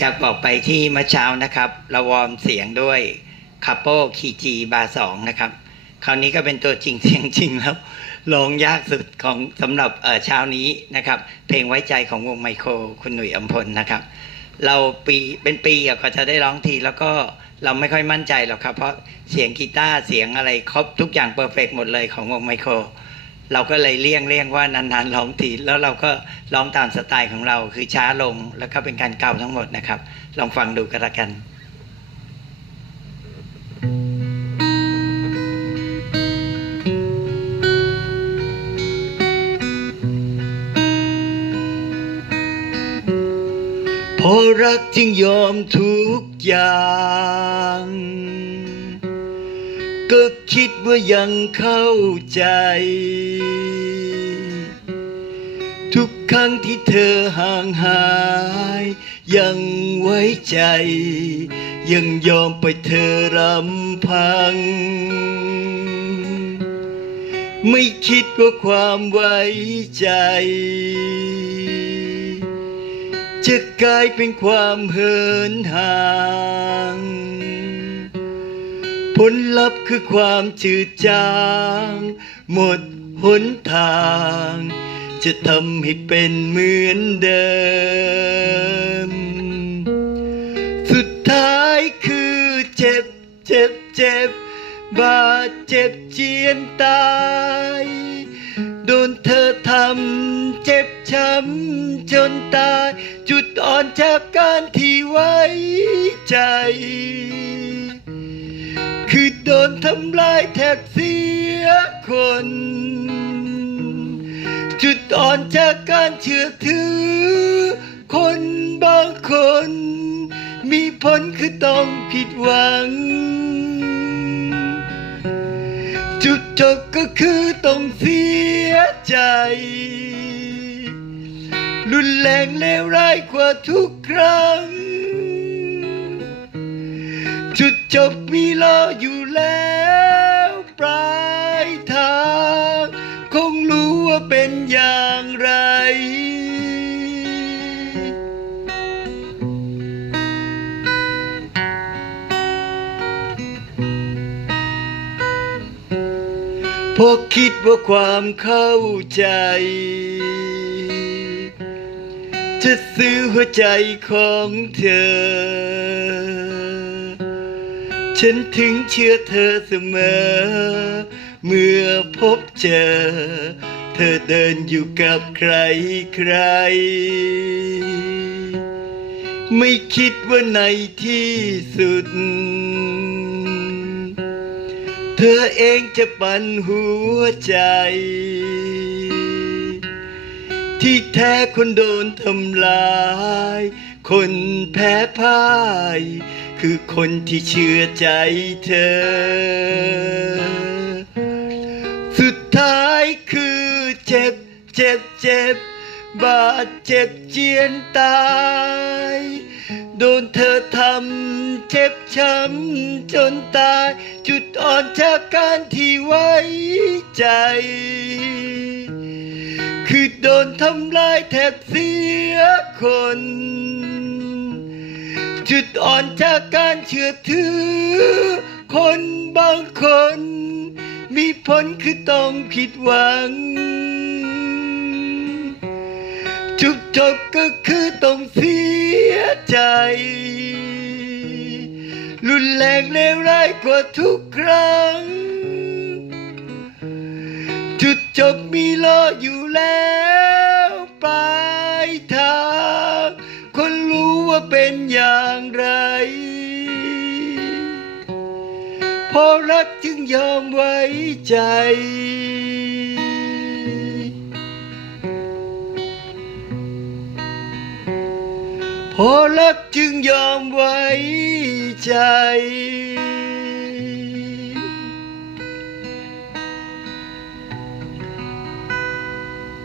จะบอกไปที่เมื่อเช้านะครับเราวอร์มเสียงด้วยคาโปคีจีบาสองนะครับ คราวนี้ก็เป็นตัวจริงเสียงจริงแล้วร้องยากสุดของสำหรับเออเช้านี้นะครับ เพลงไว้ใจของวงไมโครคุณหนุ่ยอัมพลนะครับ เราปีเป็นปีก็จะได้ร้องทีแล้วก็เราไม่ค่อยมั่นใจหรอกครับ เพราะเสียงกีตาร์เสียงอะไรครบทุกอย่างเพอร์เฟกหมดเลยของวงไมโคร เราก็เลยเลี่ยงเลี่ยงว่านานๆร้องทีแล้วเราก็ร้องตามสไตล์ของเราคือช้าลงแล้วก็เป็นการเก่าทั้งหมดนะครับ ลองฟังดูกันละกันพอรักจึงยอมทุกอย่าง ก็คิดว่ายังเข้าใจ ทุกครั้งที่เธอห่างหาย ยังไว้ใจ ยังยอมไปเธอรำพัง ไม่คิดว่าความไว้ใจ จะกลายเป็นความเหินห่าง ผลลัพธ์คือความจืดจาง หมดหนทาง จะทำให้เป็นเหมือนเดิม สุดท้ายคือเจ็บ เจ็บ เจ็บบาดเจ็บเจียนตาย โดนเธอทำเจ็บช้ำจนตาย จุดอ่อนจากการที่ไว้ใจ นทำลายแทบเสียคน จุดอ่อนจากการเชื่อถือ คนบางคน มีผลคือต้องผิดหวัง จุดจบก็คือต้องเสียใจ รุนแรงเลวร้ายกว่าทุกครั้งจุดจบมีรออยู่ แล้วปลายทางคงรู้ว่าเป็นอย่างไรพอคิดว่าความเข้าใจ จะซื้อหัวใจของเธอ ฉันถึงเชื่อเธอเสมอ เมื่อพบเจอ เธอเดินอยู่กับใครใคร ไม่คิดว่าในที่สุด เธอเองจะปั่นหัวใจ ที่แท้คนโดนทำลาย คนแพ้พ่าย คือคนที่เชื่อใจเธอ สุดท้ายคือเจ็บ เจ็บ เจ็บบาดเจ็บเจียนตาย โดนเธอทำเจ็บช้ำจนตาย จุดอ่อนจากการที่ไว้ใจ คือโดนทำลายแทบเสียคน จุดอ่อนจากการเชื่อถือ คนบางคน มีผลคือต้องผิดหวัง จุดจบก็คือต้องเสียใจ รุนแรงเลวร้ายกว่าทุกครั้ง จุดจบมีรออยู่แล้วป ว่าเป็นอย่างไรพอรักจึงยอมไว้ใจ พอรักจึงยอมไว้ใจ